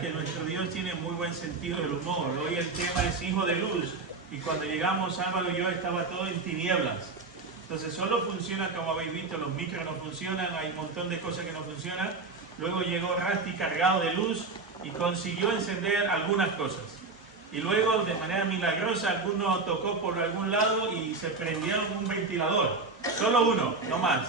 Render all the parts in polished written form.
Que nuestro Dios tiene muy buen sentido del humor. Hoy el tema es hijo de luz y cuando llegamos Álvaro y yo estaba todo en tinieblas. Entonces solo funciona, como habéis visto, los micros no funcionan, hay un montón de cosas que no funcionan. Luego llegó Rusty cargado de luz y consiguió encender algunas cosas. Y luego de manera milagrosa alguno tocó por algún lado y se prendió un ventilador. Solo uno, no más.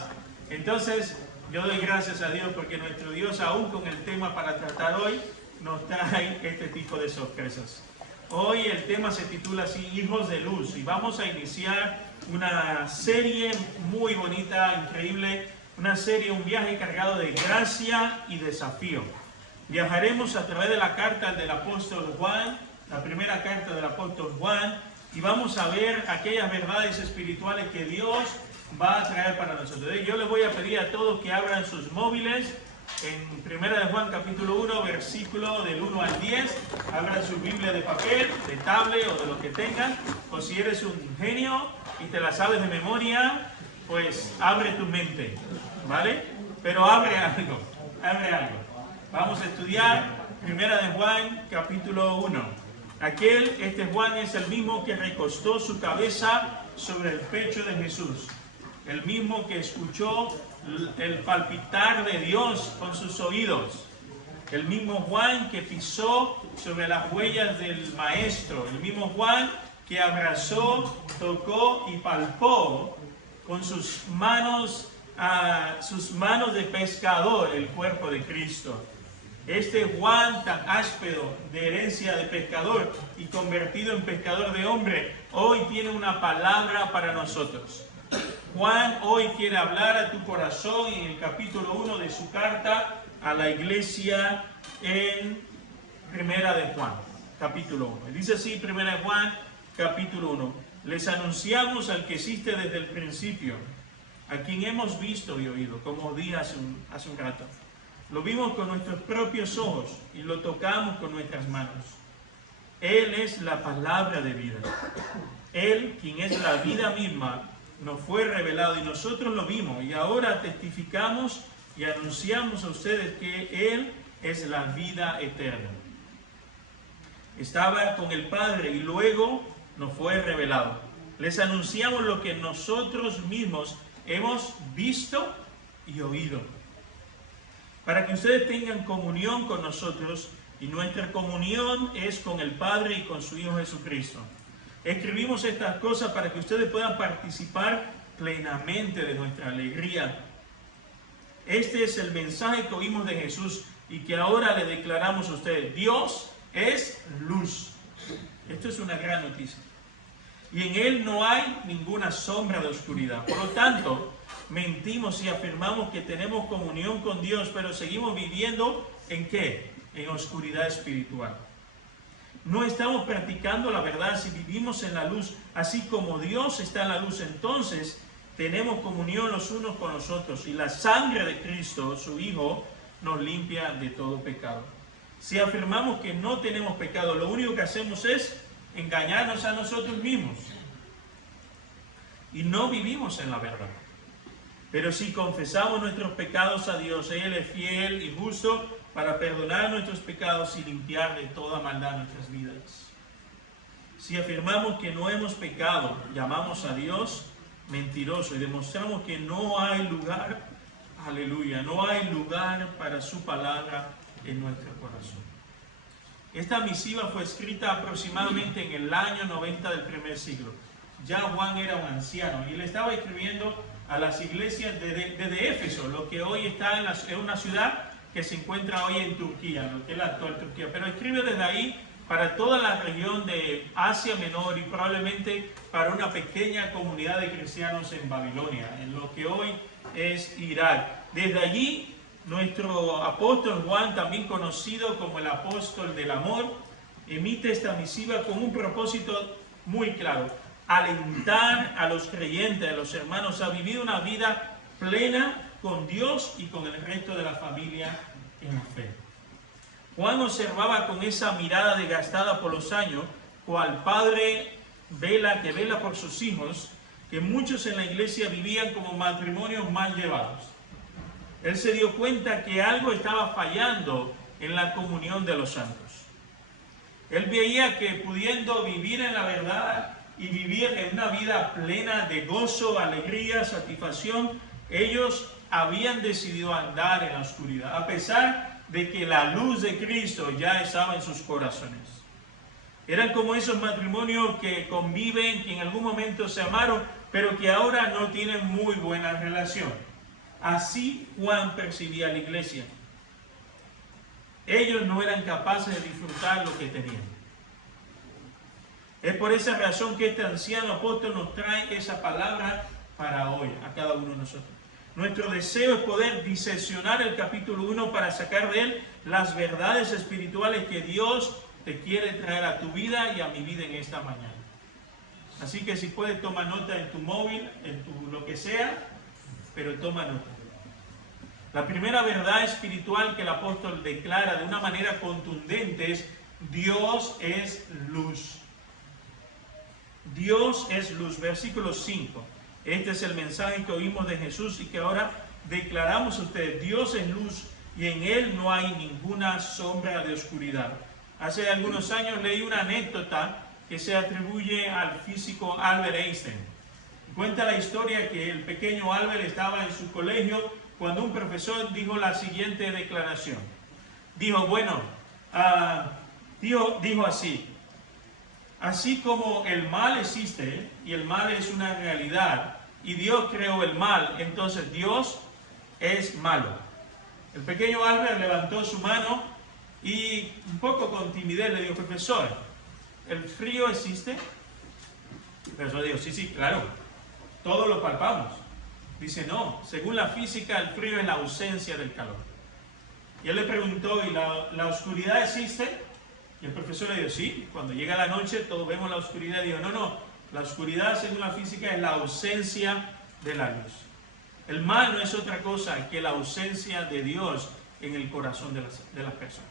Entonces yo doy gracias a Dios porque nuestro Dios, aún con el tema para tratar hoy, nos trae este tipo de sorpresas. Hoy el tema se titula así, Hijos de Luz, y vamos a iniciar una serie muy bonita, increíble, una serie, un viaje cargado de gracia y desafío. Viajaremos a través de la carta del apóstol Juan, la primera carta del apóstol Juan, y vamos a ver aquellas verdades espirituales que Dios va a traer para nosotros. Yo les voy a pedir a todos que abran sus móviles en 1 de Juan capítulo 1, versículo del 1 al 10. Abran su Biblia de papel, de tablet o de lo que tengan. O si eres un genio y te la sabes de memoria, pues abre tu mente, ¿vale? Pero abre algo, abre algo. Vamos a estudiar 1 de Juan capítulo 1. Este Juan es el mismo que recostó su cabeza sobre el pecho de Jesús. El mismo que escuchó el palpitar de Dios con sus oídos. El mismo Juan que pisó sobre las huellas del Maestro. El mismo Juan que abrazó, tocó y palpó con sus manos de pescador el cuerpo de Cristo. Este Juan tan áspero, de herencia de pescador y convertido en pescador de hombre, hoy tiene una palabra para nosotros. Juan hoy quiere hablar a tu corazón en el capítulo 1 de su carta a la iglesia en 1 de Juan, capítulo 1. Dice así, 1 de Juan, capítulo 1. Les anunciamos al que existe desde el principio, a quien hemos visto y oído, como dije hace un rato. Lo vimos con nuestros propios ojos y lo tocamos con nuestras manos. Él es la palabra de vida. Él, quien es la vida misma, nos fue revelado y nosotros lo vimos y ahora testificamos y anunciamos a ustedes que Él es la vida eterna. Estaba con el Padre y luego nos fue revelado. Les anunciamos lo que nosotros mismos hemos visto y oído, para que ustedes tengan comunión con nosotros, y nuestra comunión es con el Padre y con su Hijo Jesucristo. Escribimos estas cosas para que ustedes puedan participar plenamente de nuestra alegría. Este es el mensaje que oímos de Jesús y que ahora le declaramos a ustedes. Dios es luz. Esto es una gran noticia. Y en Él no hay ninguna sombra de oscuridad. Por lo tanto, mentimos y afirmamos que tenemos comunión con Dios, pero seguimos viviendo ¿en qué? En oscuridad espiritual. No estamos practicando la verdad si vivimos en la luz, así como Dios está en la luz. Entonces tenemos comunión los unos con los otros y la sangre de Cristo, su Hijo, nos limpia de todo pecado. Si afirmamos que no tenemos pecado, lo único que hacemos es engañarnos a nosotros mismos y no vivimos en la verdad. Pero si confesamos nuestros pecados a Dios, Él es fiel y justo para perdonar nuestros pecados y limpiar de toda maldad nuestras vidas. Si afirmamos que no hemos pecado, llamamos a Dios mentiroso y demostramos que no hay lugar, aleluya, no hay lugar para su palabra en nuestro corazón. Esta misiva fue escrita aproximadamente en el año 90 del primer siglo. Ya Juan era un anciano y le estaba escribiendo a las iglesias de Éfeso, lo que hoy está en una ciudad que se encuentra hoy en Turquía, lo que es la actual Turquía, pero escribe desde ahí para toda la región de Asia Menor y probablemente para una pequeña comunidad de cristianos en Babilonia, en lo que hoy es Irak. Desde allí, nuestro apóstol Juan, también conocido como el apóstol del amor, emite esta misiva con un propósito muy claro: alentar a los creyentes, a los hermanos, a vivir una vida plena con Dios y con el resto de la familia en la fe. Juan observaba con esa mirada desgastada por los años, cual padre que vela por sus hijos, que muchos en la iglesia vivían como matrimonios mal llevados. Él se dio cuenta que algo estaba fallando en la comunión de los santos. Él veía que pudiendo vivir en la verdad y vivir en una vida plena de gozo, alegría, satisfacción, ellos habían decidido andar en la oscuridad, a pesar de que la luz de Cristo ya estaba en sus corazones. Eran como esos matrimonios que conviven, que en algún momento se amaron, pero que ahora no tienen muy buena relación. Así Juan percibía la iglesia. Ellos no eran capaces de disfrutar lo que tenían. Es por esa razón que este anciano apóstol nos trae esa palabra para hoy, a cada uno de nosotros. Nuestro deseo es poder diseccionar el capítulo 1 para sacar de él las verdades espirituales que Dios te quiere traer a tu vida y a mi vida en esta mañana. Así que si puedes, toma nota en tu móvil, en tu lo que sea, pero toma nota. La primera verdad espiritual que el apóstol declara de una manera contundente es: Dios es luz. Dios es luz. Versículo 5. Este es el mensaje que oímos de Jesús y que ahora declaramos a ustedes. Dios es luz y en Él no hay ninguna sombra de oscuridad. Hace algunos años leí una anécdota que se atribuye al físico Albert Einstein. Cuenta la historia que el pequeño Albert estaba en su colegio cuando un profesor dijo la siguiente declaración. Dijo, dijo así: así como el mal existe y el mal es una realidad y Dios creó el mal, entonces Dios es malo. El pequeño Albert levantó su mano y un poco con timidez le dijo: profesor, ¿el frío existe? El profesor dijo: sí, claro, todo lo palpamos. Dice: no, según la física el frío es la ausencia del calor. Y él le preguntó: ¿y la oscuridad existe? Y el profesor le dijo: sí, cuando llega la noche todos vemos la oscuridad. Y dijo: no, la oscuridad según la física es la ausencia de la luz. El mal no es otra cosa que la ausencia de Dios en el corazón de las personas.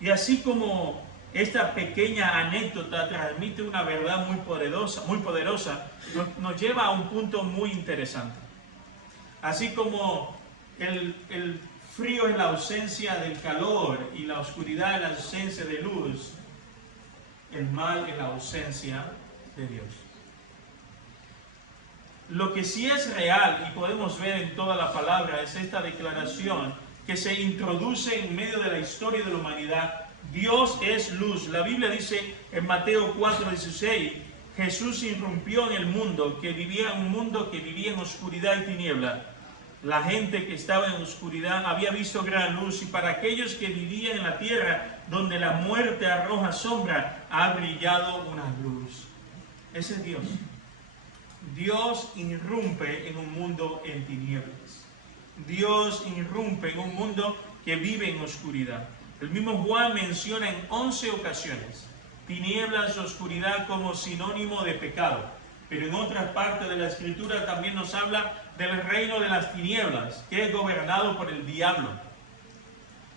Y así como esta pequeña anécdota transmite una verdad muy poderosa, nos lleva a un punto muy interesante. Así como el frío es la ausencia del calor y la oscuridad es la ausencia de luz, el mal es la ausencia de Dios. Lo que sí es real y podemos ver en toda la palabra es esta declaración que se introduce en medio de la historia de la humanidad. Dios es luz. La Biblia dice en Mateo 4:16, Jesús irrumpió en el mundo, un mundo que vivía en oscuridad y tiniebla. La gente que estaba en oscuridad había visto gran luz, y para aquellos que vivían en la tierra donde la muerte arroja sombra, ha brillado una luz. Ese es Dios. Dios irrumpe en un mundo en tinieblas. Dios irrumpe en un mundo que vive en oscuridad. El mismo Juan menciona en 11 ocasiones tinieblas, oscuridad como sinónimo de pecado. Pero en otras partes de la Escritura también nos habla del reino de las tinieblas, que es gobernado por el diablo.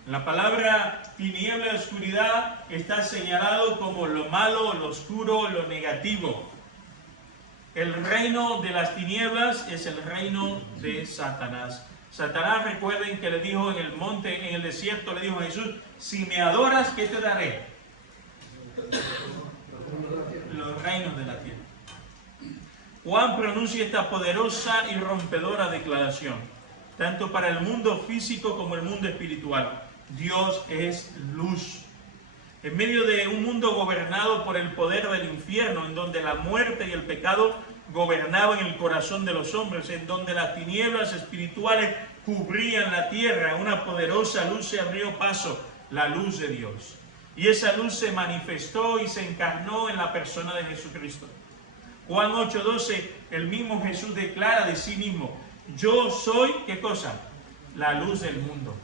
La palabra tiniebla y oscuridad está señalado como lo malo, lo oscuro, lo negativo. El reino de las tinieblas es el reino de Satanás. Satanás, recuerden que le dijo en el monte, en el desierto, le dijo a Jesús: si me adoras, ¿qué te daré? Los reinos de la tierra. Juan pronuncia esta poderosa y rompedora declaración, tanto para el mundo físico como el mundo espiritual. Dios es luz. En medio de un mundo gobernado por el poder del infierno, en donde la muerte y el pecado gobernaban el corazón de los hombres, en donde las tinieblas espirituales cubrían la tierra, una poderosa luz se abrió paso, la luz de Dios. Y esa luz se manifestó y se encarnó en la persona de Jesucristo. Juan 8:12, el mismo Jesús declara de sí mismo: yo soy, ¿qué cosa? La luz del mundo.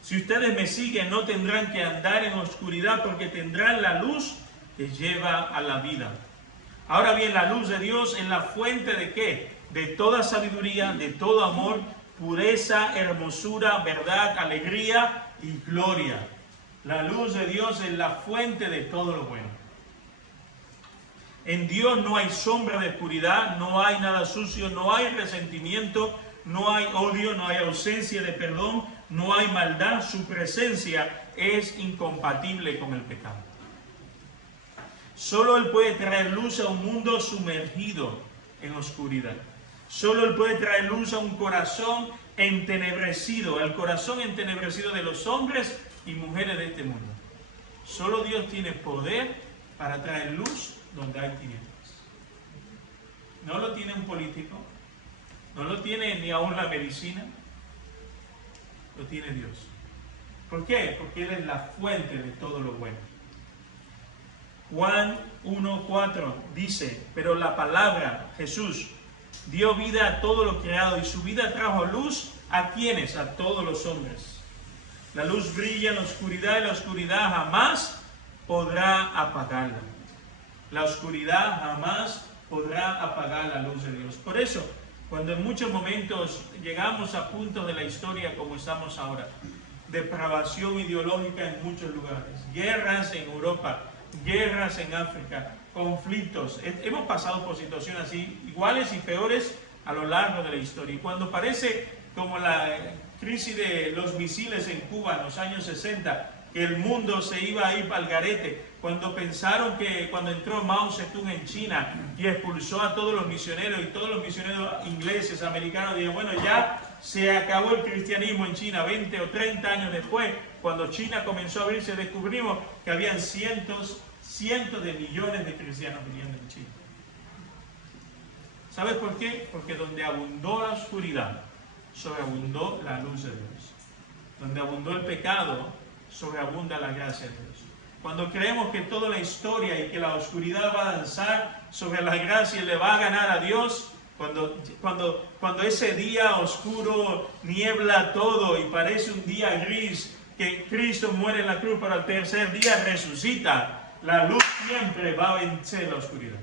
Si ustedes me siguen, no tendrán que andar en oscuridad, porque tendrán la luz que lleva a la vida. Ahora bien, la luz de Dios es la fuente ¿de qué? De toda sabiduría, de todo amor, pureza, hermosura, verdad, alegría y gloria. La luz de Dios es la fuente de todo lo bueno. En Dios no hay sombra de oscuridad, no hay nada sucio, no hay resentimiento, no hay odio, no hay ausencia de perdón, no hay maldad, su presencia es incompatible con el pecado. Solo Él puede traer luz a un mundo sumergido en oscuridad. Solo Él puede traer luz a un corazón entenebrecido, al corazón entenebrecido de los hombres y mujeres de este mundo. Solo Dios tiene poder para traer luz donde hay tinieblas. No lo tiene un político, no lo tiene ni aún la medicina, lo tiene Dios. ¿Por qué? Porque Él es la fuente de todo lo bueno. Juan 1:4 dice, pero la palabra, Jesús, dio vida a todo lo creado y su vida trajo luz a quienes, a todos los hombres. La luz brilla en la oscuridad y la oscuridad jamás podrá apagarla. La oscuridad jamás podrá apagar la luz de Dios. Por eso, cuando en muchos momentos llegamos a puntos de la historia como estamos ahora, depravación ideológica en muchos lugares, guerras en Europa, guerras en África, conflictos, hemos pasado por situaciones así, iguales y peores a lo largo de la historia. Y cuando parece como la crisis de los misiles en Cuba en los años 60, que el mundo se iba a ir para el garete, cuando pensaron que cuando entró Mao Zedong en China y expulsó a todos los misioneros, y todos los misioneros ingleses, americanos, dijeron, bueno, ya se acabó el cristianismo en China. 20 o 30 años después, cuando China comenzó a abrirse, descubrimos que habían cientos de millones de cristianos viviendo en China. ¿Sabes por qué? Porque donde abundó la oscuridad, sobreabundó la luz de Dios. Donde abundó el pecado, sobreabunda la gracia de Dios. Cuando creemos que toda la historia y que la oscuridad va a danzar sobre la gracia y le va a ganar a Dios, cuando ese día oscuro niebla todo y parece un día gris, que Cristo muere en la cruz, pero al tercer día resucita, la luz siempre va a vencer la oscuridad.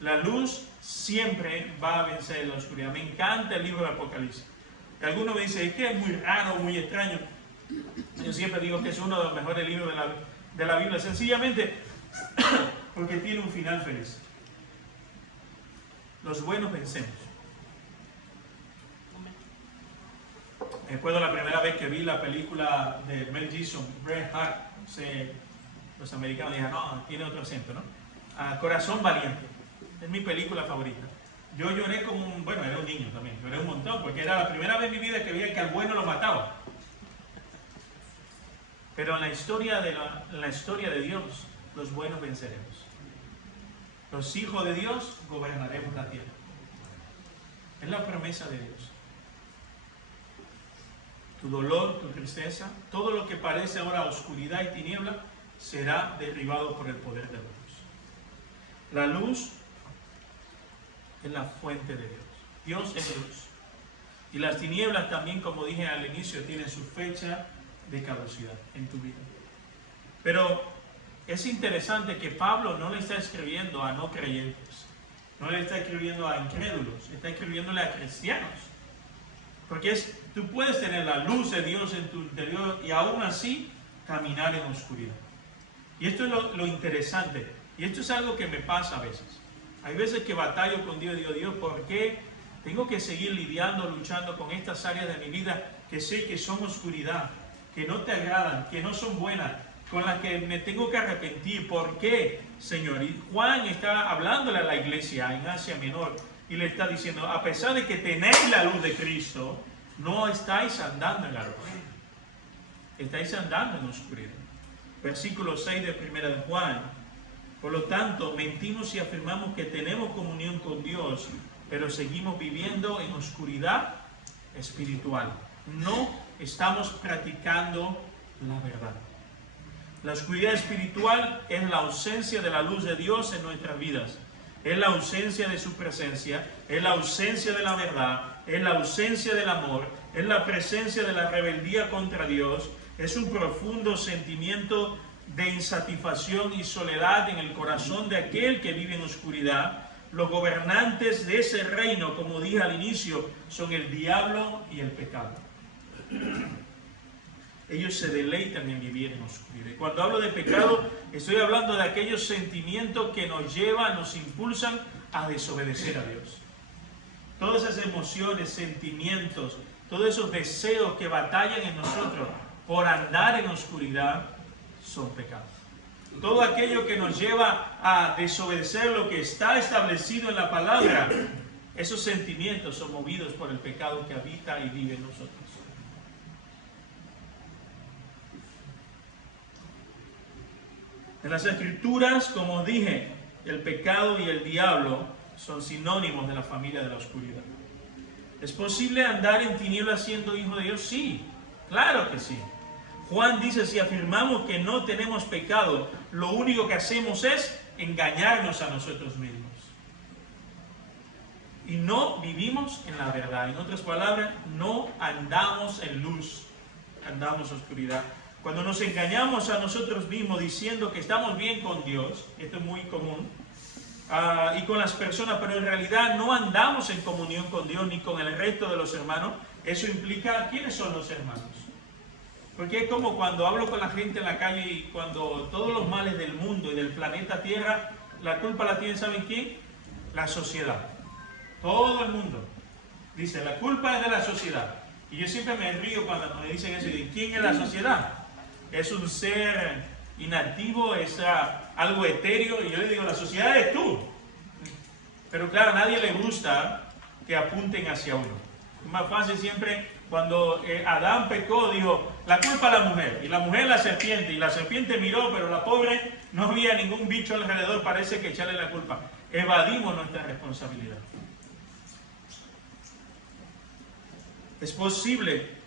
La luz siempre va a vencer la oscuridad. Me encanta el libro de Apocalipsis. Algunos me dicen, es que es muy raro, muy extraño. Yo siempre digo que es uno de los mejores libros de la Biblia, sencillamente porque tiene un final feliz. Los buenos vencemos. Recuerdo la primera vez que vi la película de Mel Gibson, Braveheart. Los americanos dijeron, no, tiene otro acento, ¿no? Corazón Valiente. Es mi película favorita. Yo lloré como bueno, era un niño también, lloré un montón, porque era la primera vez en mi vida que veía que al bueno lo mataba. Pero en la historia de Dios, los buenos venceremos. Los hijos de Dios gobernaremos la tierra. Es la promesa de Dios. Tu dolor, tu tristeza, todo lo que parece ahora oscuridad y tiniebla, será derribado por el poder de Dios. La luz es la fuente de Dios. Dios es luz. Y las tinieblas también, como dije al inicio, tienen su fecha de caducidad en tu vida. Pero es interesante que Pablo no le está escribiendo a no creyentes, no le está escribiendo a incrédulos, está escribiéndole a cristianos. Porque tú puedes tener la luz de Dios en tu interior y aún así caminar en oscuridad. Y esto es lo interesante. Y esto es algo que me pasa a veces. Hay veces que batallo con Dios y digo, Dios, ¿por qué tengo que seguir lidiando, luchando con estas áreas de mi vida que sé que son oscuridad, que no te agradan, que no son buenas, con las que me tengo que arrepentir? ¿Por qué, Señor? Y Juan está hablándole a la iglesia en Asia Menor y le está diciendo, a pesar de que tenéis la luz de Cristo, no estáis andando en la luz. Estáis andando en oscuridad. Versículo 6 de 1 de Juan. Por lo tanto, mentimos y afirmamos que tenemos comunión con Dios, pero seguimos viviendo en oscuridad espiritual. No estamos practicando la verdad. La oscuridad espiritual es la ausencia de la luz de Dios en nuestras vidas. Es la ausencia de su presencia, es la ausencia de la verdad, es la ausencia del amor, es la presencia de la rebeldía contra Dios, es un profundo sentimiento de insatisfacción y soledad en el corazón de aquel que vive en oscuridad. Los gobernantes de ese reino, como dije al inicio, son el diablo y el pecado. Ellos se deleitan en vivir en oscuridad. Y cuando hablo de pecado, estoy hablando de aquellos sentimientos que nos llevan, nos impulsan a desobedecer a Dios. Todas esas emociones, sentimientos todos esos deseos que batallan en nosotros por andar en oscuridad, son pecados. Todo aquello que nos lleva a desobedecer lo que está establecido en la palabra, esos sentimientos son movidos por el pecado que habita y vive en nosotros. En las Escrituras, como dije, el pecado y el diablo son sinónimos de la familia de la oscuridad. ¿Es posible andar en tinieblas siendo hijo de Dios? Sí, claro que sí. Juan dice, si afirmamos que no tenemos pecado, lo único que hacemos es engañarnos a nosotros mismos. Y no vivimos en la verdad. En otras palabras, no andamos en luz, andamos en oscuridad. Cuando nos engañamos a nosotros mismos diciendo que estamos bien con Dios, esto es muy común, y con las personas, pero en realidad no andamos en comunión con Dios ni con el resto de los hermanos, eso implica, ¿quiénes son los hermanos? Porque es como cuando hablo con la gente en la calle y cuando todos los males del mundo y del planeta Tierra, la culpa la tiene, ¿saben quién? La sociedad. Todo el mundo dice, la culpa es de la sociedad. Y yo siempre me río cuando me dicen eso, y digo, ¿quién es la sociedad? ¿Es un ser inactivo? ¿Es algo etéreo? Y yo le digo, la sociedad es tú. Pero claro, a nadie le gusta que apunten hacia uno. Es más fácil siempre, cuando Adán pecó, dijo, la culpa a la mujer, y la mujer la serpiente, y la serpiente miró, pero la pobre no había ningún bicho alrededor, parece que echarle la culpa. Evadimos nuestra responsabilidad. Es posible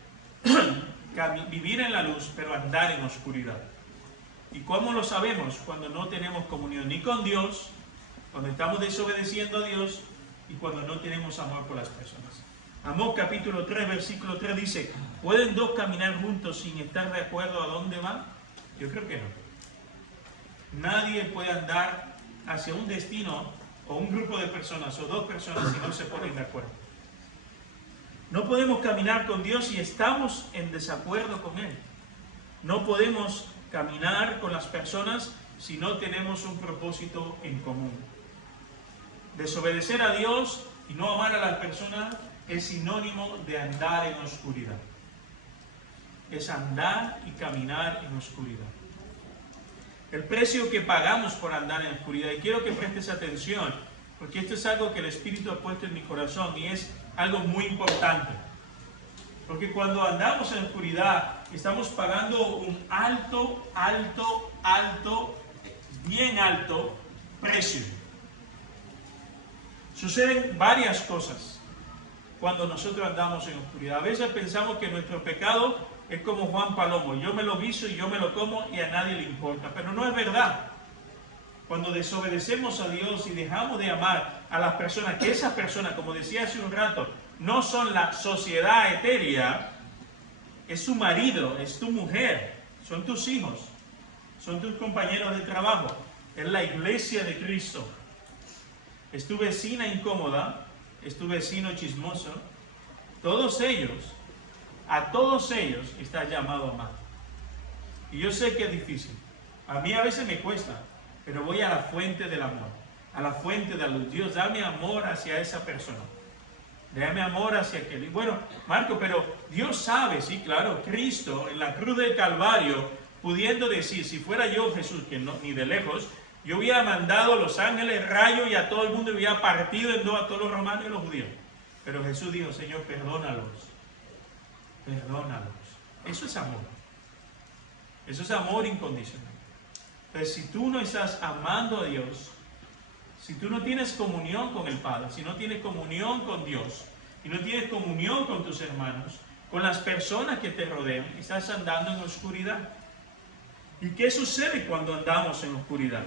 vivir en la luz, pero andar en oscuridad. ¿Y cómo lo sabemos? Cuando no tenemos comunión ni con Dios, cuando estamos desobedeciendo a Dios y cuando no tenemos amor por las personas. Amós capítulo 3, versículo 3 dice, ¿pueden dos caminar juntos sin estar de acuerdo a dónde van? Yo creo que no. Nadie puede andar hacia un destino o un grupo de personas o dos personas si no se ponen de acuerdo. No podemos caminar con Dios si estamos en desacuerdo con Él. No podemos caminar con las personas si no tenemos un propósito en común. Desobedecer a Dios y no amar a las personas es sinónimo de andar en oscuridad. Es andar y caminar en oscuridad. El precio que pagamos por andar en oscuridad, y quiero que prestes atención, porque esto es algo que el Espíritu ha puesto en mi corazón y es algo muy importante. Porque cuando andamos en oscuridad, estamos pagando un bien alto precio. Suceden varias cosas cuando nosotros andamos en oscuridad. A veces pensamos que nuestro pecado es como Juan Palomo, yo me lo guiso y yo me lo como y a nadie le importa, pero no es verdad. Cuando desobedecemos a Dios y dejamos de amar a las personas, que esas personas, como decía hace un rato, no son la sociedad etérea, es su marido, es tu mujer, son tus hijos, son tus compañeros de trabajo, es la iglesia de Cristo, es tu vecina incómoda, es tu vecino chismoso, todos ellos, a todos ellos está llamado a amar. Y yo sé que es difícil, a mí a veces me cuesta, pero voy a la fuente del amor, a la fuente de la luz. Dios, dame amor hacia esa persona. Dame amor hacia aquel. Y bueno, Marco, pero Dios sabe, sí, claro, Cristo en la cruz del Calvario, pudiendo decir, si fuera yo Jesús, que no, ni de lejos, yo hubiera mandado a los ángeles rayos y a todo el mundo y hubiera partido en dos a todos los romanos y los judíos. Pero Jesús dijo, Señor, perdónalos. Perdónalos. Eso es amor. Eso es amor incondicional. Pero si tú no estás amando a Dios, si tú no tienes comunión con el Padre, si no tienes comunión con Dios, y no tienes comunión con tus hermanos, con las personas que te rodean, estás andando en oscuridad. ¿Y qué sucede cuando andamos en oscuridad?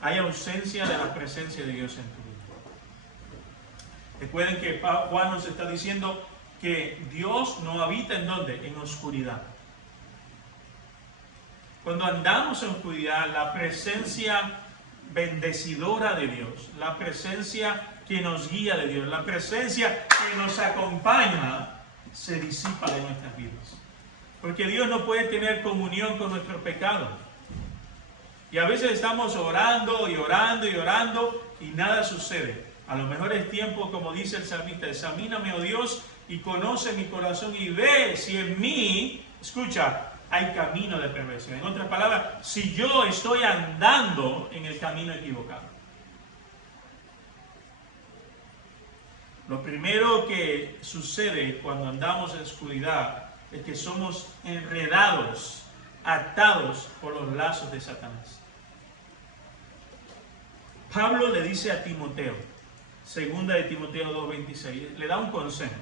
Hay ausencia de la presencia de Dios en tu vida. Recuerden que Juan nos está diciendo que Dios no habita ¿en dónde? En oscuridad. Cuando andamos en oscuridad, la presencia bendecidora de Dios, la presencia que nos guía de Dios, la presencia que nos acompaña, se disipa de nuestras vidas. Porque Dios no puede tener comunión con nuestros pecados. Y a veces estamos orando y orando y orando y nada sucede. A lo mejor es tiempo, como dice el salmista, examíname, oh Dios, y conoce mi corazón y ve si en mí, escucha, hay camino de perversión. En otras palabras, si yo estoy andando en el camino equivocado. Lo primero que sucede cuando andamos en oscuridad es que somos enredados, atados por los lazos de Satanás. Pablo le dice a Timoteo, segunda de Timoteo 2:26, le da un consejo.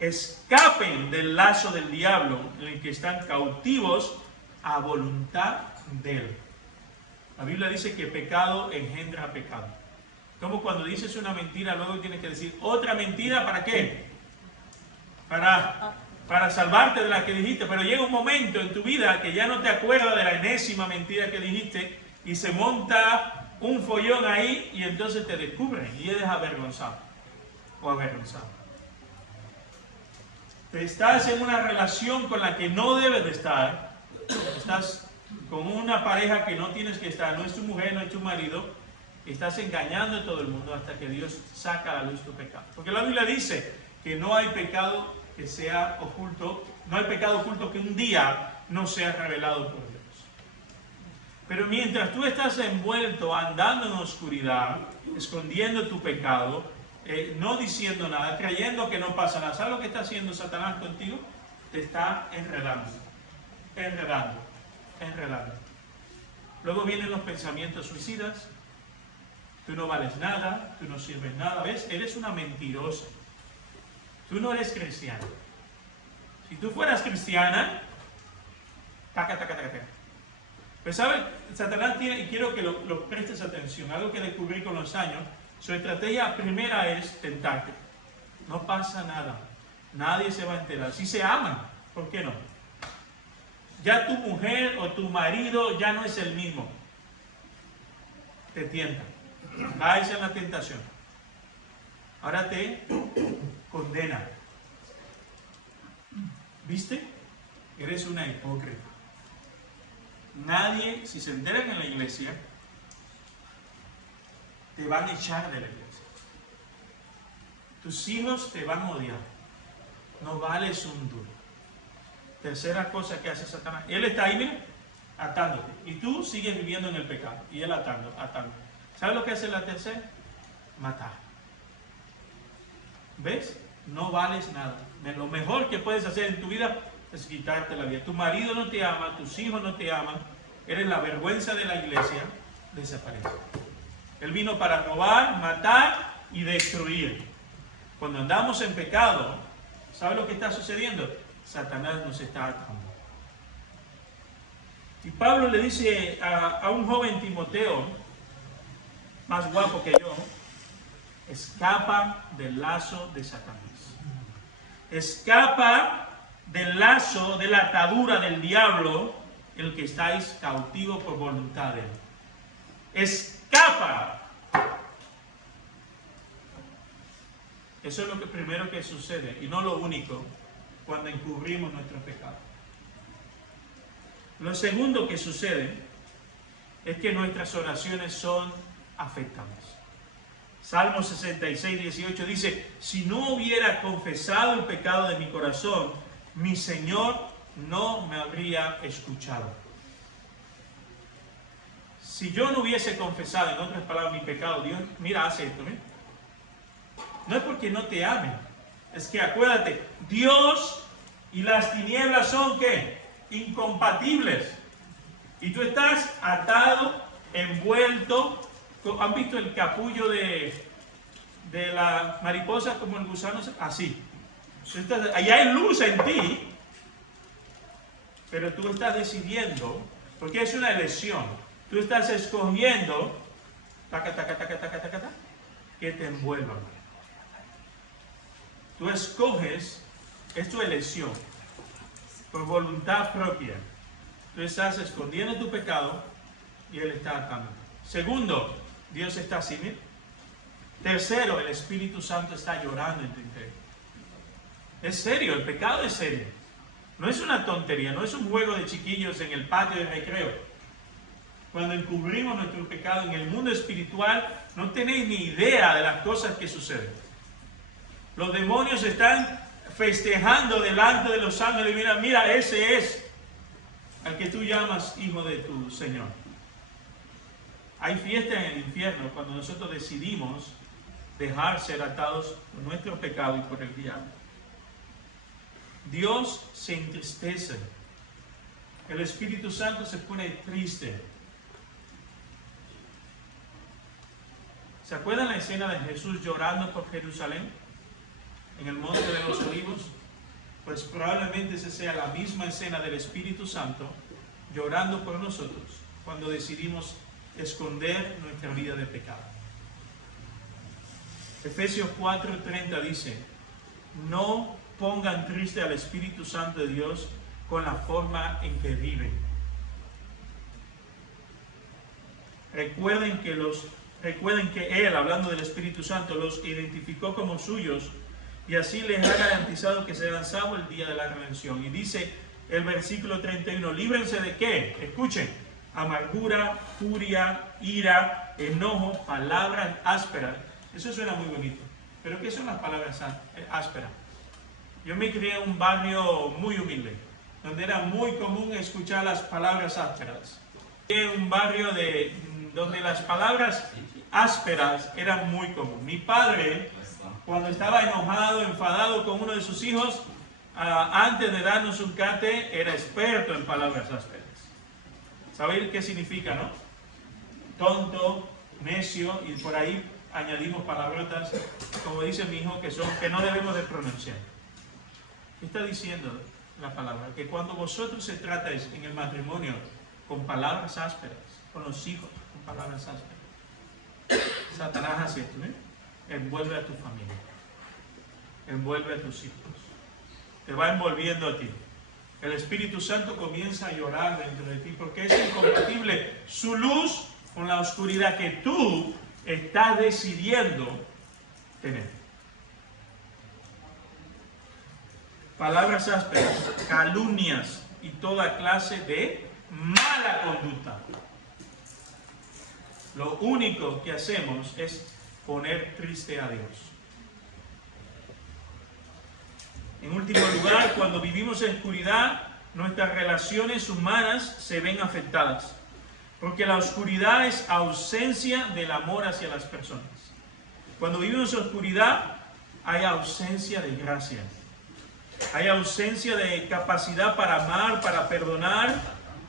Escapen del lazo del diablo en el que están cautivos a voluntad de él. La Biblia dice que pecado engendra pecado. Como cuando dices una mentira, luego tienes que decir otra mentira, ¿para qué? Para salvarte de la que dijiste. Pero llega un momento en tu vida que ya no te acuerdas de la enésima mentira que dijiste y se monta un follón ahí y entonces te descubren y eres avergonzado o avergonzado. Estás en una relación con la que no debes de estar. Estás con una pareja que no tienes que estar. No es tu mujer, no es tu marido. Estás engañando a todo el mundo hasta que Dios saca a la luz tu pecado. Porque la Biblia dice que no hay pecado que sea oculto. No hay pecado oculto que un día no sea revelado por Dios. Pero mientras tú estás envuelto andando en oscuridad, escondiendo tu pecado, no diciendo nada, creyendo que no pasa nada. ¿Sabes lo que está haciendo Satanás contigo? Te está enredando, enredando, enredando. Luego vienen los pensamientos suicidas. Tú no vales nada, tú no sirves nada. ¿Ves? Eres una mentirosa. Tú no eres cristiana. Si tú fueras cristiana, taca, taca, taca, taca. Pues ¿sabes? Satanás tiene, y quiero que lo prestes atención, algo que descubrí con los años. Su estrategia primera es tentarte. No pasa nada. Nadie se va a enterar. Si se aman, ¿por qué no? Ya tu mujer o tu marido ya no es el mismo. Te tienta. Caes en la tentación. Ahora te condena. ¿Viste? Eres una hipócrita. Nadie, si se enteran en la iglesia, te van a echar de la iglesia. Tus hijos te van a odiar. No vales un duro. Tercera cosa que hace Satanás. Él está ahí, mira, atándote. Y tú sigues viviendo en el pecado. Y él atando. ¿Sabes lo que hace la tercera? Matar. ¿Ves? No vales nada. Lo mejor que puedes hacer en tu vida es quitarte la vida. Tu marido no te ama, tus hijos no te aman. Eres la vergüenza de la iglesia. Desaparece. Él vino para robar, matar y destruir. Cuando andamos en pecado, ¿sabe lo que está sucediendo? Satanás nos está atando. Y Pablo le dice a un joven Timoteo, más guapo que yo, escapa del lazo de Satanás. Escapa del lazo, de la atadura del diablo, el que estáis cautivos por voluntad de él. Escapa. Eso es lo que primero que sucede, y no lo único, cuando encubrimos nuestro pecado. Lo segundo que sucede es que nuestras oraciones son afectadas. Salmo 66, 18 dice: si no hubiera confesado el pecado de mi corazón, mi Señor no me habría escuchado. Si yo no hubiese confesado, en otras palabras, mi pecado, Dios, mira, hace esto, ¿eh? No es porque no te ame, es que acuérdate, Dios y las tinieblas son, ¿qué? Incompatibles. Y tú estás atado, envuelto. ¿Han visto el capullo de la mariposa como el gusano? Así. Allá hay luz en ti, pero tú estás decidiendo, porque es una elección. Tú estás escogiendo que te envuelvan. Tú escoges, es tu elección, por voluntad propia. Tú estás escondiendo tu pecado y Él está atando. Segundo, Dios está así, ¿eh? Tercero, el Espíritu Santo está llorando en tu interior. Es serio, el pecado es serio. No es una tontería, no es un juego de chiquillos en el patio de recreo. Cuando encubrimos nuestro pecado en el mundo espiritual, no tenéis ni idea de las cosas que suceden. Los demonios están festejando delante de los ángeles. Mira, mira, ese es al que tú llamas hijo de tu Señor. Hay fiesta en el infierno cuando nosotros decidimos dejar ser atados por nuestro pecado y por el diablo. Dios se entristece. El Espíritu Santo se pone triste. ¿Se acuerdan la escena de Jesús llorando por Jerusalén en el Monte de los Olivos? Pues probablemente esa sea la misma escena del Espíritu Santo llorando por nosotros cuando decidimos esconder nuestra vida de pecado. Efesios 4:30 dice: no pongan triste al Espíritu Santo de Dios con la forma en que viven. Recuerden que Él, hablando del Espíritu Santo, los identificó como suyos y así les ha garantizado que serán salvos el día de la redención. Y dice el versículo 31, líbrense de ¿qué? Escuchen: amargura, furia, ira, enojo, palabras ásperas. Eso suena muy bonito, pero ¿qué son las palabras ásperas? Yo me crié en un barrio muy humilde, donde era muy común escuchar las palabras ásperas. En un barrio donde las palabras ásperas eran muy comunes. Mi padre, cuando estaba enojado, enfadado con uno de sus hijos, antes de darnos un cate, era experto en palabras ásperas. ¿Sabéis qué significa, no? Tonto, necio, y por ahí añadimos palabrotas, como dice mi hijo, que no debemos de pronunciar. ¿Qué está diciendo la palabra? Que cuando vosotros se tratáis en el matrimonio con palabras ásperas, con los hijos con palabras ásperas, Satanás hace esto, ¿eh? Envuelve a tu familia, envuelve a tus hijos, te va envolviendo a ti. El Espíritu Santo comienza a llorar dentro de ti porque es incompatible su luz con la oscuridad que tú estás decidiendo tener. Palabras ásperas, calumnias y toda clase de mala conducta. Lo único que hacemos es poner triste a Dios. En último lugar, cuando vivimos en oscuridad, nuestras relaciones humanas se ven afectadas, porque la oscuridad es ausencia del amor hacia las personas. Cuando vivimos en oscuridad, hay ausencia de gracia. Hay ausencia de capacidad para amar, para perdonar,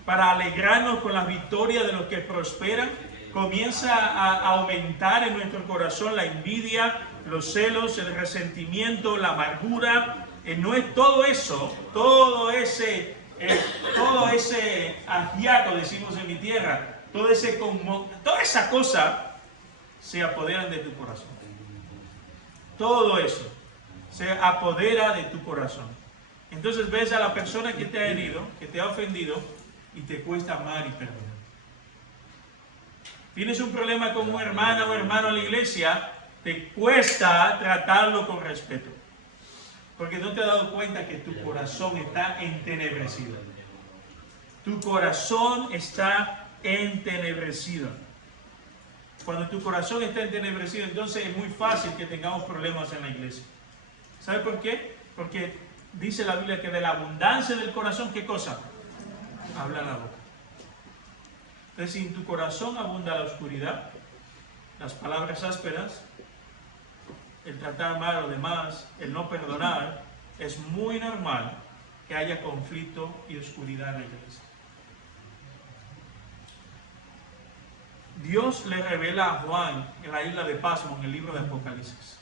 para alegrarnos con las victorias de los que prosperan. Comienza a aumentar en nuestro corazón la envidia, los celos, el resentimiento, la amargura. No es todo ese ajiaco, decimos en mi tierra, toda esa cosa se apoderan de tu corazón. Todo eso se apodera de tu corazón. Entonces ves a la persona que te ha herido, que te ha ofendido, y te cuesta amar y perdonar. Tienes un problema con una hermana o hermano en la iglesia, te cuesta tratarlo con respeto, porque no te has dado cuenta que tu corazón está entenebrecido. Tu corazón está entenebrecido. Cuando tu corazón está entenebrecido, entonces es muy fácil que tengamos problemas en la iglesia. ¿Sabe por qué? Porque dice la Biblia que de la abundancia del corazón, ¿qué cosa? Habla la boca. Entonces, si en tu corazón abunda la oscuridad, las palabras ásperas, el tratar mal a los demás, el no perdonar, es muy normal que haya conflicto y oscuridad en la iglesia. Dios le revela a Juan en la isla de Pasmo, en el libro de Apocalipsis.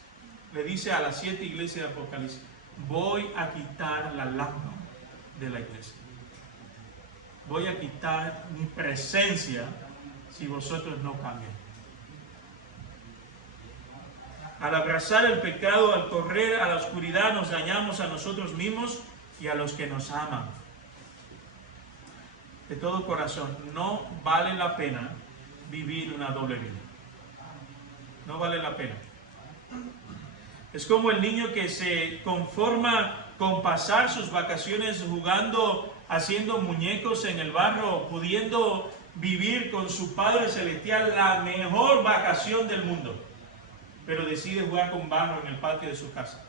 Le dice a las 7 iglesias de Apocalipsis: voy a quitar la lámpara de la iglesia. Voy a quitar mi presencia si vosotros no cambian. Al abrazar el pecado, al correr a la oscuridad, nos dañamos a nosotros mismos y a los que nos aman. De todo corazón, no vale la pena vivir una doble vida. No vale la pena. Es como el niño que se conforma con pasar sus vacaciones jugando, haciendo muñecos en el barro, pudiendo vivir con su Padre Celestial la mejor vacación del mundo, pero decide jugar con barro en el patio de su casa.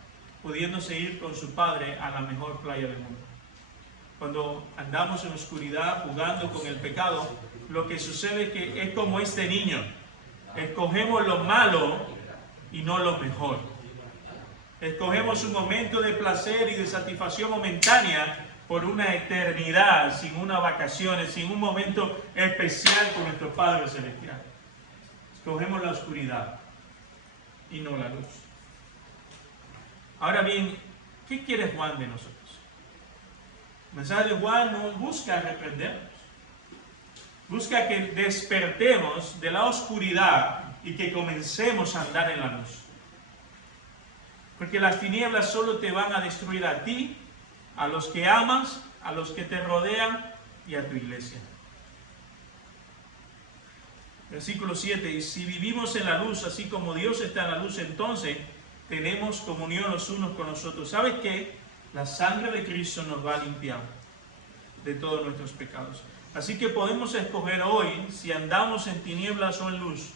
pudiéndose ir con su padre a la mejor playa del mundo. Cuando andamos en oscuridad jugando con el pecado, lo que sucede es que es como este niño. Escogemos lo malo y no lo mejor. Escogemos un momento de placer y de satisfacción momentánea por una eternidad, sin unas vacaciones, sin un momento especial con nuestro Padre Celestial. Escogemos la oscuridad y no la luz. Ahora bien, ¿qué quiere Juan de nosotros? El mensaje de Juan nos busca reprendernos. Busca que despertemos de la oscuridad y que comencemos a andar en la luz. Porque las tinieblas solo te van a destruir a ti, a los que amas, a los que te rodean y a tu iglesia. Versículo 7, y si vivimos en la luz, así como Dios está en la luz, entonces tenemos comunión los unos con los otros. ¿Sabes qué? La sangre de Cristo nos va a limpiar de todos nuestros pecados. Así que podemos escoger hoy si andamos en tinieblas o en luz.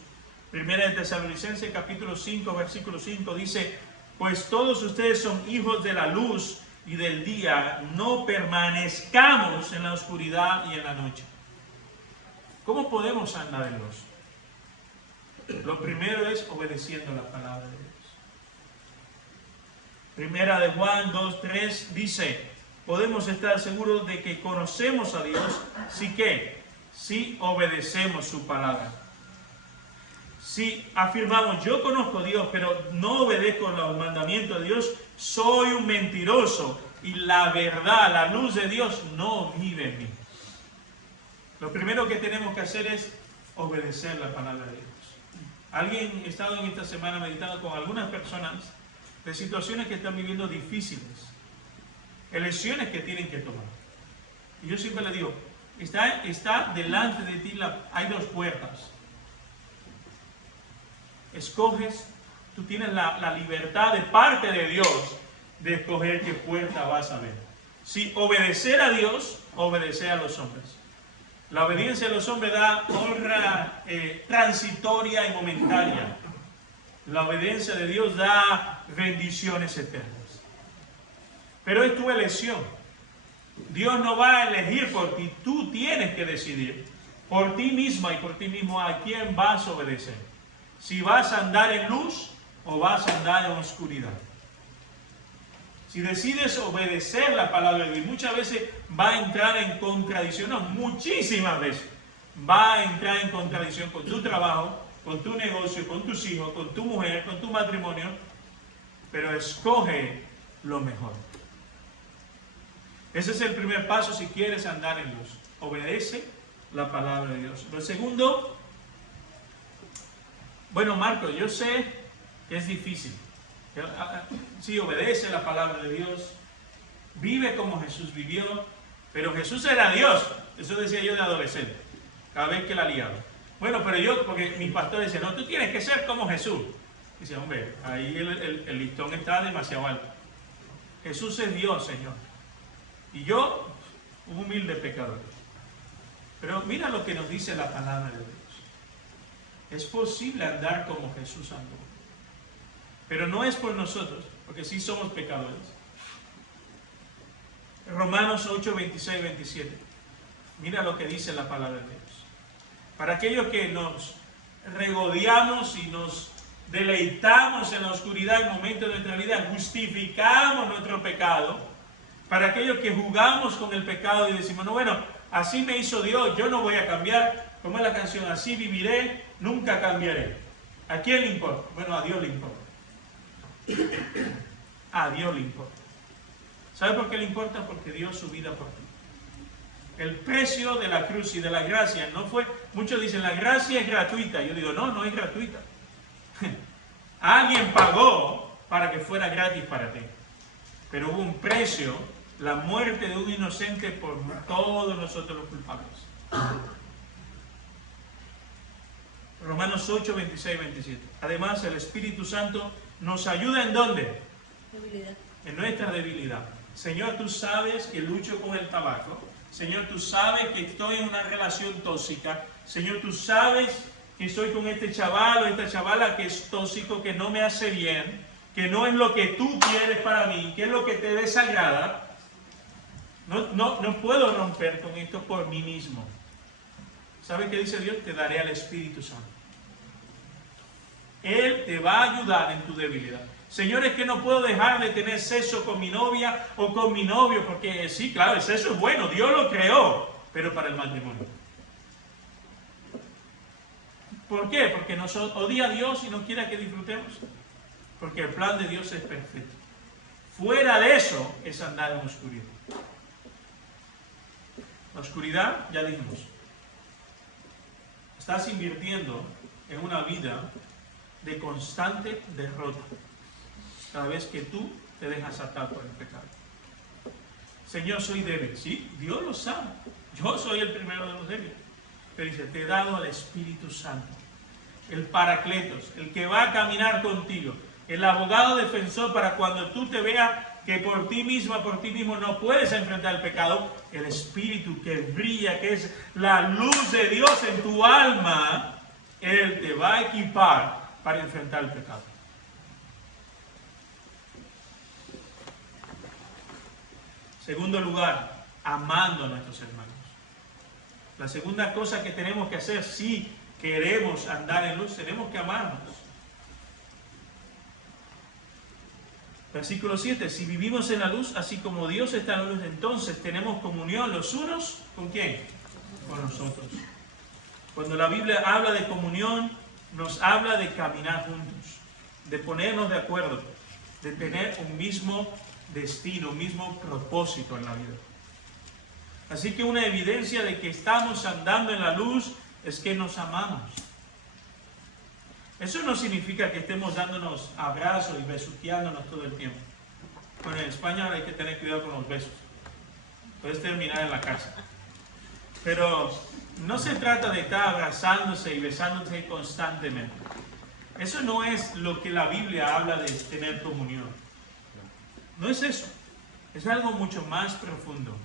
Primera de Tesalonicenses capítulo 5, versículo 5 dice, pues todos ustedes son hijos de la luz y del día, no permanezcamos en la oscuridad y en la noche. ¿Cómo podemos andar en luz? Lo primero es obedeciendo la palabra de Dios. Primera de Juan 2:3 dice, podemos estar seguros de que conocemos a Dios, si obedecemos su palabra. Si afirmamos, yo conozco a Dios, pero no obedezco los mandamientos de Dios, soy un mentiroso y la verdad, la luz de Dios no vive en mí. Lo primero que tenemos que hacer es obedecer la palabra de Dios. Alguien ha estado en esta semana meditando con algunas personas de situaciones que están viviendo difíciles, elecciones que tienen que tomar. Y yo siempre le digo, está delante de ti, hay dos puertas. Escoges, tú tienes la libertad de parte de Dios de escoger qué puerta vas a ver. Si obedecer a Dios, obedecer a los hombres. La obediencia a los hombres da honra transitoria y momentánea. La obediencia de Dios da bendiciones eternas. Pero es tu elección. Dios no va a elegir por ti. Tú tienes que decidir por ti misma y por ti mismo a quién vas a obedecer. Si vas a andar en luz o vas a andar en oscuridad. Si decides obedecer la palabra de Dios, muchas veces va a entrar en contradicción, no, muchísimas veces va a entrar en contradicción con tu trabajo, con tu negocio, con tus hijos, con tu mujer, con tu matrimonio, pero escoge lo mejor. Ese es el primer paso si quieres andar en luz. Obedece la palabra de Dios. Lo segundo, bueno, Marco, yo sé que es difícil. Sí, obedece la palabra de Dios, vive como Jesús vivió, pero Jesús era Dios. Eso decía yo de adolescente, cada vez que la liaba. Bueno, pero yo, porque mis pastores decían, no, tú tienes que ser como Jesús. Dice, hombre, ahí el listón está demasiado alto. Jesús es Dios, Señor. Y yo, un humilde pecador. Pero mira lo que nos dice la palabra de Dios. Es posible andar como Jesús andó. Pero no es por nosotros, porque sí somos pecadores. Romanos 8, 26, 27. Mira lo que dice la palabra de Dios. Para aquellos que nos regodeamos y nos deleitamos en la oscuridad en momentos de nuestra vida, justificamos nuestro pecado. Para aquellos que jugamos con el pecado y decimos, no, bueno, así me hizo Dios, yo no voy a cambiar. Como es la canción, así viviré, nunca cambiaré. ¿A quién le importa? Bueno, a Dios le importa. A Dios le importa. ¿Sabe por qué le importa? Porque dio su vida por ti. El precio de la cruz y de la gracia no fue... Muchos dicen, la gracia es gratuita. Yo digo, no, no es gratuita. Alguien pagó para que fuera gratis para ti. Pero hubo un precio, la muerte de un inocente por todos nosotros los culpables. Romanos 8, 26, 27. Además, el Espíritu Santo nos ayuda ¿en dónde? Debilidad. En nuestra debilidad. Señor, tú sabes que lucho con el tabaco. Señor, tú sabes que estoy en una relación tóxica. Señor, tú sabes que estoy con este chaval o esta chavala que es tóxico, que no me hace bien, que no es lo que tú quieres para mí, que es lo que te desagrada, no puedo romper con esto por mí mismo. ¿Sabe qué dice Dios? Te daré al Espíritu Santo. Él te va a ayudar en tu debilidad. Señor, es que no puedo dejar de tener sexo con mi novia o con mi novio, porque sí, claro, el sexo es bueno, Dios lo creó, pero para el matrimonio. ¿Por qué? Porque nos odia a Dios y no quiere que disfrutemos. Porque el plan de Dios es perfecto. Fuera de eso es andar en la oscuridad. La oscuridad, ya dijimos, estás invirtiendo en una vida de constante derrota cada vez que tú te dejas atar por el pecado. Señor, soy débil. Sí, Dios lo sabe. Yo soy el primero de los débiles. Pero dice, te he dado al Espíritu Santo, el Paracletos, el que va a caminar contigo, el abogado defensor para cuando tú te veas que por ti misma, por ti mismo no puedes enfrentar el pecado, el Espíritu que brilla, que es la luz de Dios en tu alma, Él te va a equipar para enfrentar el pecado. Segundo lugar, amando a nuestros hermanos. La segunda cosa que tenemos que hacer si queremos andar en luz, tenemos que amarnos. Versículo 7, si vivimos en la luz, así como Dios está en la luz, entonces tenemos comunión los unos, ¿con quién? Con nosotros. Cuando la Biblia habla de comunión, nos habla de caminar juntos, de ponernos de acuerdo, de tener un mismo destino, un mismo propósito en la vida. Así que una evidencia de que estamos andando en la luz es que nos amamos. Eso no significa que estemos dándonos abrazos y besuqueándonos todo el tiempo. Bueno, en España hay que tener cuidado con los besos. Puedes terminar en la casa. Pero no se trata de estar abrazándose y besándose constantemente. Eso no es lo que la Biblia habla de tener comunión. No es eso. Es algo mucho más profundo.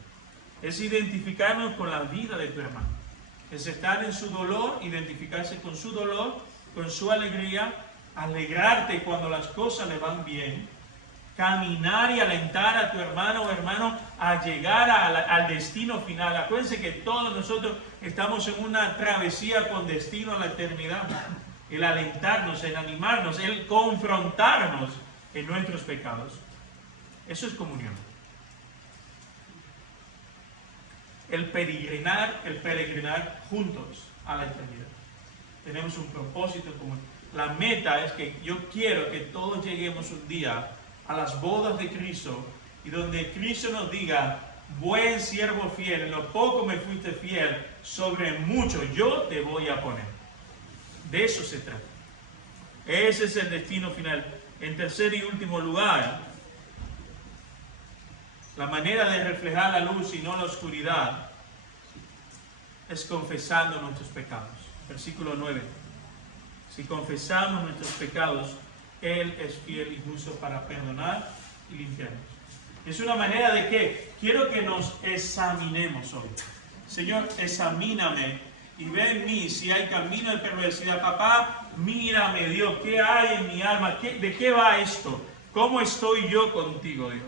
Es identificarnos con la vida de tu hermano. Es estar en su dolor, identificarse con su dolor, con su alegría, alegrarte cuando las cosas le van bien, caminar y alentar a tu hermano o hermano a llegar al destino final. Acuérdense que todos nosotros estamos en una travesía con destino a la eternidad. El alentarnos, el animarnos, el confrontarnos en nuestros pecados. Eso es comunión. El peregrinar juntos a la eternidad. Tenemos un propósito común. La meta es que yo quiero que todos lleguemos un día a las bodas de Cristo y donde Cristo nos diga, buen siervo fiel, en lo poco me fuiste fiel, sobre mucho yo te voy a poner. De eso se trata. Ese es el destino final. En tercer y último lugar, la manera de reflejar la luz y no la oscuridad es confesando nuestros pecados. Versículo 9. Si confesamos nuestros pecados, Él es fiel y justo para perdonar y limpiarnos. Es una manera de que quiero que nos examinemos hoy. Señor, examíname y ve en mí si hay camino de perversidad. Papá, mírame, Dios, ¿qué hay en mi alma? ¿De qué va esto? ¿Cómo estoy yo contigo, Dios?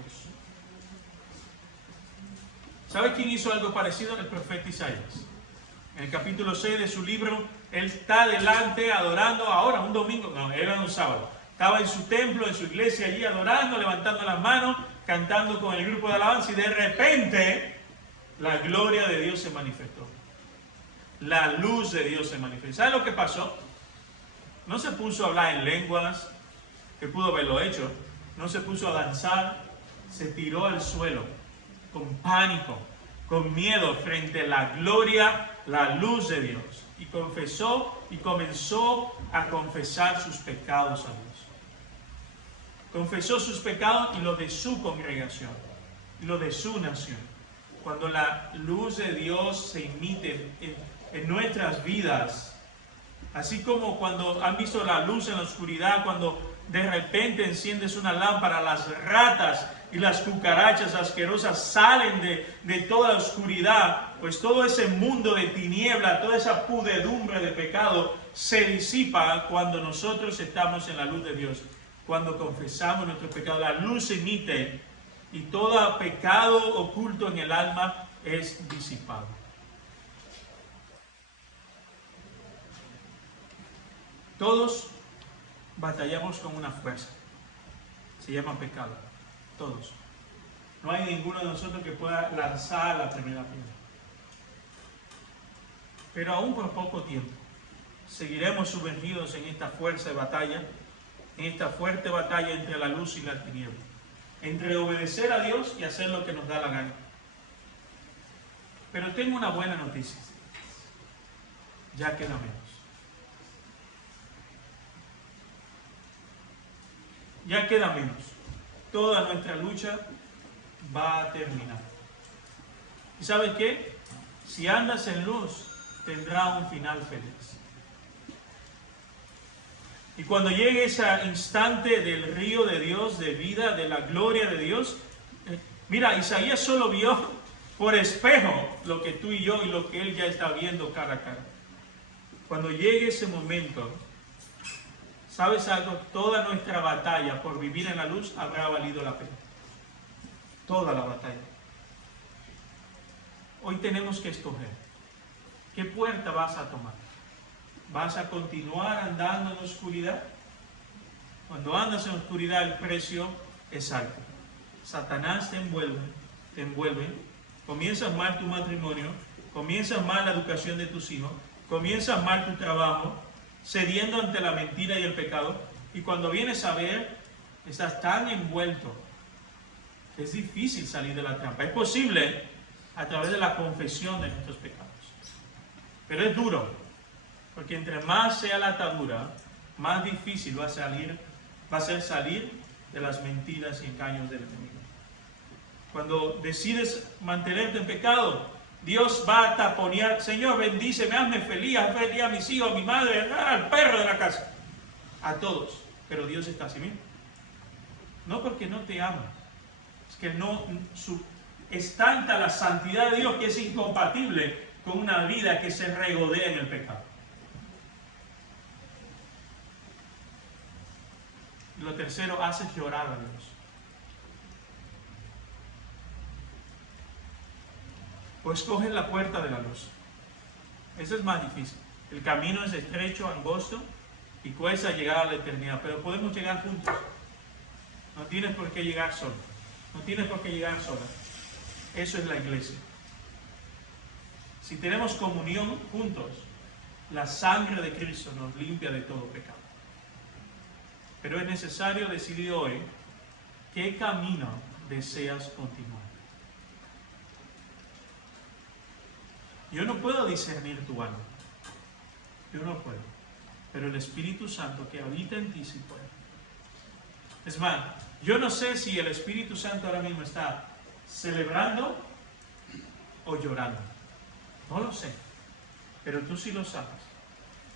¿Sabe quién hizo algo parecido? El profeta Isaías. En el capítulo 6 de su libro, él está delante adorando, ahora un domingo, no, era un sábado. Estaba en su templo, en su iglesia allí adorando, levantando las manos, cantando con el grupo de alabanza y de repente la gloria de Dios se manifestó. La luz de Dios se manifestó. ¿Sabe lo que pasó? No se puso a hablar en lenguas, que pudo haberlo hecho. No se puso a danzar, se tiró al suelo con pánico, con miedo frente a la gloria, la luz de Dios. Y confesó y comenzó a confesar sus pecados a Dios. Confesó sus pecados y lo de su congregación, y lo de su nación. Cuando la luz de Dios se emite en nuestras vidas, así como cuando han visto la luz en la oscuridad, cuando de repente enciendes una lámpara, las ratas y las cucarachas asquerosas salen de toda la oscuridad, pues todo ese mundo de tiniebla, toda esa pudredumbre de pecado se disipa cuando nosotros estamos en la luz de Dios. cuando confesamos nuestros pecados. La luz emite y todo pecado oculto en el alma es disipado. Todos batallamos con una fuerza. Se llama pecado. Todos. No hay ninguno de nosotros que pueda lanzar la primera piedra. Pero aún por poco tiempo seguiremos sumergidos en esta fuerza de batalla, en esta fuerte batalla entre la luz y la tiniebla, entre obedecer a Dios y hacer lo que nos da la gana. Pero tengo una buena noticia. Ya queda menos. Ya queda menos. Toda nuestra lucha va a terminar. ¿Y sabes qué? Si andas en luz, tendrá un final feliz. Y cuando llegue ese instante del río de Dios, de vida, de la gloria de Dios, mira, Isaías solo vio por espejo lo que tú y yo y lo que él ya está viendo cara a cara. Cuando llegue ese momento, ¿sabes algo? Toda nuestra batalla por vivir en la luz habrá valido la pena. Toda la batalla. Hoy tenemos que escoger. ¿Qué puerta vas a tomar? ¿Vas a continuar andando en la oscuridad? Cuando andas en la oscuridad, el precio es alto. Satanás te envuelve. Comienzas mal tu matrimonio, comienzas mal la educación de tus hijos, comienzas mal tu trabajo, cediendo ante la mentira y el pecado, y cuando vienes a ver, estás tan envuelto que es difícil salir de la trampa. Es posible a través de la confesión de nuestros pecados, pero es duro, porque entre más sea la atadura, más difícil va a ser salir de las mentiras y engaños del enemigo. Cuando decides mantenerte en pecado, Dios va a taponear. Señor, bendíceme, hazme feliz, haz feliz a mis hijos, a mi madre, al perro de la casa, a todos. Pero Dios está así mismo. No porque no te ama, es que es tanta la santidad de Dios que es incompatible con una vida que se regodea en el pecado. Y lo tercero, hace llorar a Dios. O escoges la puerta de la luz. Eso es más difícil. El camino es estrecho, angosto y cuesta llegar a la eternidad, pero podemos llegar juntos. No tienes por qué llegar solo. No tienes por qué llegar sola. Eso es la iglesia. Si tenemos comunión juntos, la sangre de Cristo nos limpia de todo pecado. Pero es necesario decidir hoy qué camino deseas continuar. Yo no puedo discernir tu alma. Yo no puedo. Pero el Espíritu Santo que habita en ti sí puede. Es más, yo no sé si el Espíritu Santo ahora mismo está celebrando o llorando. No lo sé. Pero tú sí lo sabes.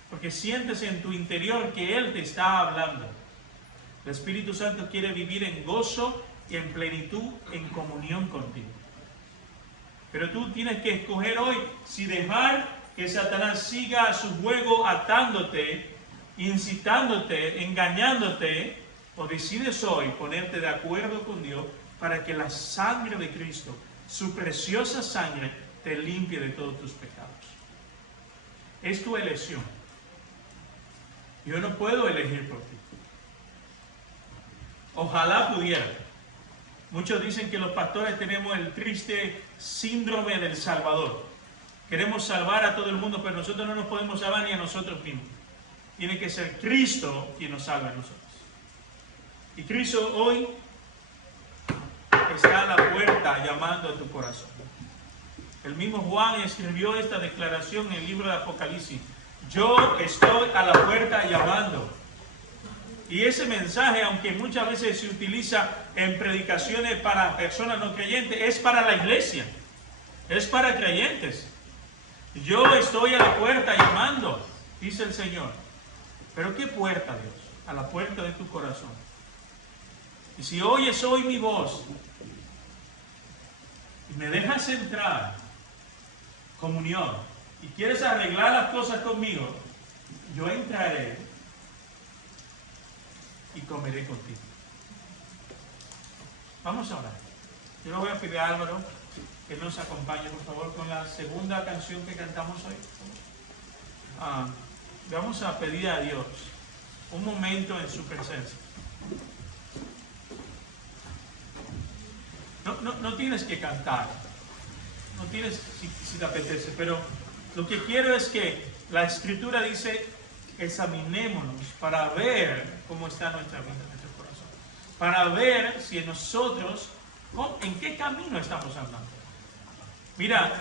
Porque sientes en tu interior que Él te está hablando. El Espíritu Santo quiere vivir en gozo y en plenitud, en comunión contigo. Pero tú tienes que escoger hoy si dejar que Satanás siga a su juego atándote, incitándote, engañándote, o decides hoy ponerte de acuerdo con Dios para que la sangre de Cristo, su preciosa sangre, te limpie de todos tus pecados. Es tu elección. Yo no puedo elegir por ti. Ojalá pudiera. Muchos dicen que los pastores tenemos el triste síndrome del Salvador. Queremos salvar a todo el mundo, pero nosotros no nos podemos salvar ni a nosotros mismos. Tiene que ser Cristo quien nos salve a nosotros. Y Cristo hoy está a la puerta llamando a tu corazón. El mismo Juan escribió esta declaración en el libro de Apocalipsis. Yo estoy a la puerta llamando. Y ese mensaje, aunque muchas veces se utiliza en predicaciones para personas no creyentes, es para la iglesia. Es para creyentes. Yo estoy a la puerta llamando, dice el Señor. ¿Pero qué puerta, Dios? A la puerta de tu corazón. Y si oyes hoy mi voz y me dejas entrar, comunión, y quieres arreglar las cosas conmigo, yo entraré y comeré contigo. Vamos a orar. Yo le voy a pedir a Álvaro que nos acompañe, por favor, con la segunda canción que cantamos hoy. Vamos a pedir a Dios un momento en su presencia. No tienes que cantar, no tienes si te apetece, pero lo que quiero es que la Escritura dice: examinémonos para ver cómo está nuestra vida, nuestro corazón, para ver si nosotros, en qué camino estamos andando. Mira,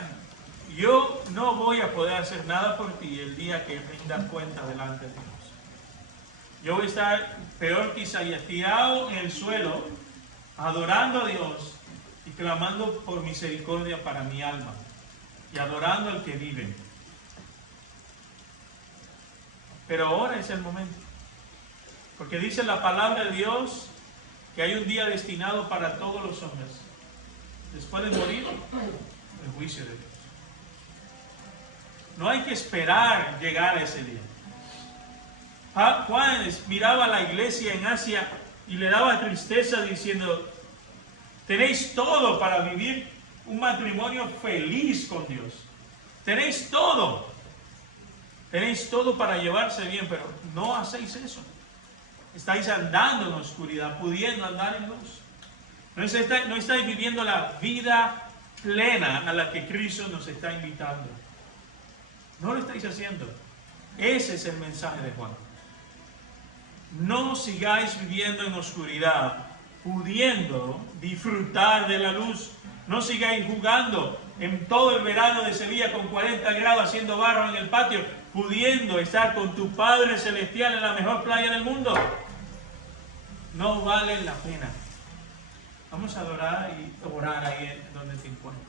yo no voy a poder hacer nada por ti el día que rindas cuenta delante de Dios. Yo voy a estar peor que Isaías, tirado en el suelo, adorando a Dios y clamando por misericordia para mi alma y adorando al que vive. Pero ahora es el momento, porque dice la palabra de Dios que hay un día destinado para todos los hombres. Después de morir, el juicio de Dios. No hay que esperar llegar a ese día. Juan miraba a la iglesia en Asia y le daba tristeza diciendo: tenéis todo para vivir un matrimonio feliz con Dios. Tenéis todo. Tenéis todo para llevarse bien, pero no hacéis eso. Estáis andando en oscuridad, pudiendo andar en luz. No estáis viviendo la vida plena a la que Cristo nos está invitando. No lo estáis haciendo. Ese es el mensaje de Juan. No sigáis viviendo en oscuridad, pudiendo disfrutar de la luz. No sigáis jugando en todo el verano de Sevilla con 40 grados haciendo barro en el patio, pudiendo estar con tu Padre Celestial en la mejor playa del mundo. No vale la pena. Vamos a adorar y orar ahí donde te encuentres.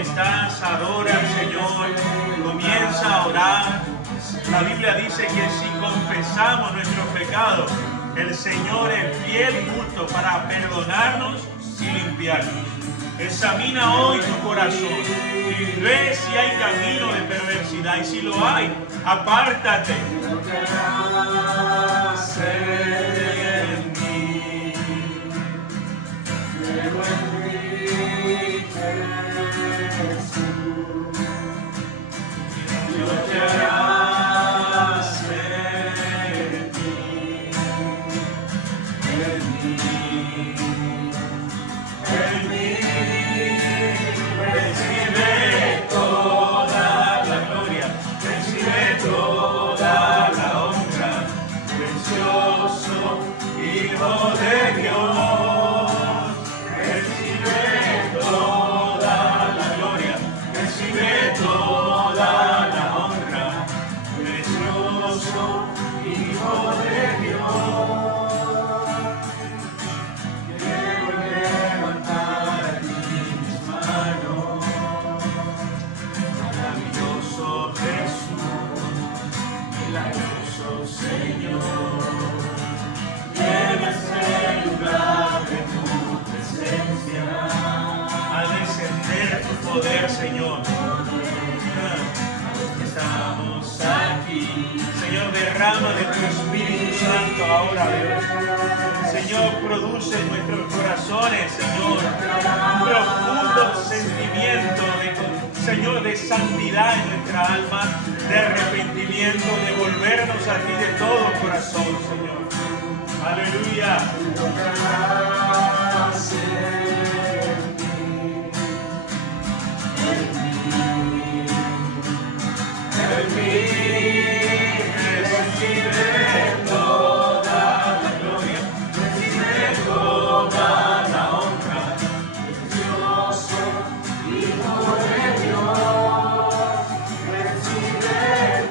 Estás, adora al Señor, comienza a orar. La Biblia dice que si confesamos nuestros pecados, el Señor es fiel y justo para perdonarnos y limpiarnos. Examina hoy tu corazón y ve si hay camino de perversidad, y si lo hay, apártate. Poder, Señor. Estamos aquí. Señor, derrama de tu Espíritu Santo ahora, Dios. Señor, produce en nuestros corazones, Señor, un profundo sentimiento Señor, de santidad en nuestra alma, de arrepentimiento, de volvernos a ti de todo corazón, Señor. Aleluya. Recibe toda la gloria, recibe toda la honra, precioso Hijo de Dios, recibe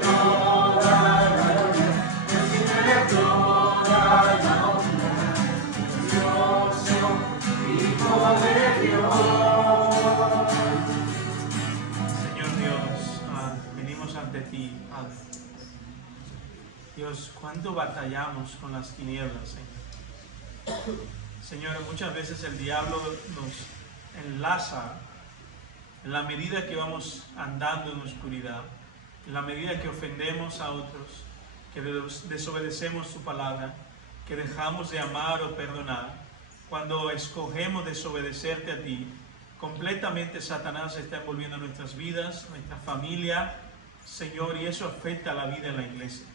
toda la gloria, recibe toda la honra, ante ti, Padre. Dios, cuánto batallamos con las tinieblas, Señor. Señor, muchas veces el diablo nos enlaza en la medida que vamos andando en oscuridad, en la medida que ofendemos a otros, que desobedecemos su palabra, que dejamos de amar o perdonar. Cuando escogemos desobedecerte a ti, completamente Satanás está envolviendo nuestras vidas, nuestra familia, Señor, y eso afecta a la vida en la iglesia.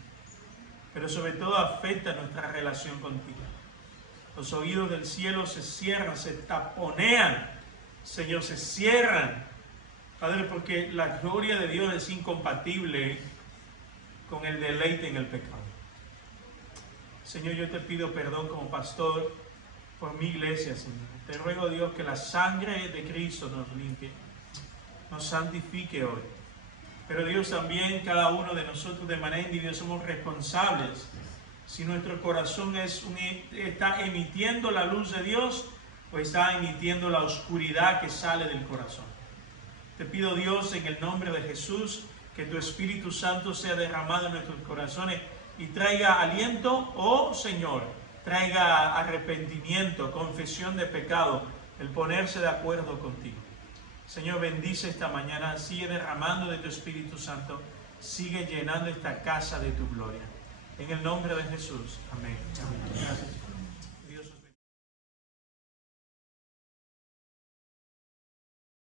Pero sobre todo afecta nuestra relación contigo. Los oídos del cielo se cierran, se taponean, Señor, se cierran, Padre, porque la gloria de Dios es incompatible con el deleite en el pecado. Señor, yo te pido perdón como pastor por mi iglesia, Señor. Te ruego, Dios, que la sangre de Cristo nos limpie, nos santifique hoy. Pero Dios, también cada uno de nosotros de manera individual somos responsables. Si nuestro corazón está emitiendo la luz de Dios o está emitiendo la oscuridad que sale del corazón. Te pido, Dios, en el nombre de Jesús, que tu Espíritu Santo sea derramado en nuestros corazones y traiga aliento, Señor, traiga arrepentimiento, confesión de pecado, el ponerse de acuerdo contigo. Señor, bendice esta mañana, sigue derramando de tu Espíritu Santo, sigue llenando esta casa de tu gloria. En el nombre de Jesús. Amén. Amén. Gracias.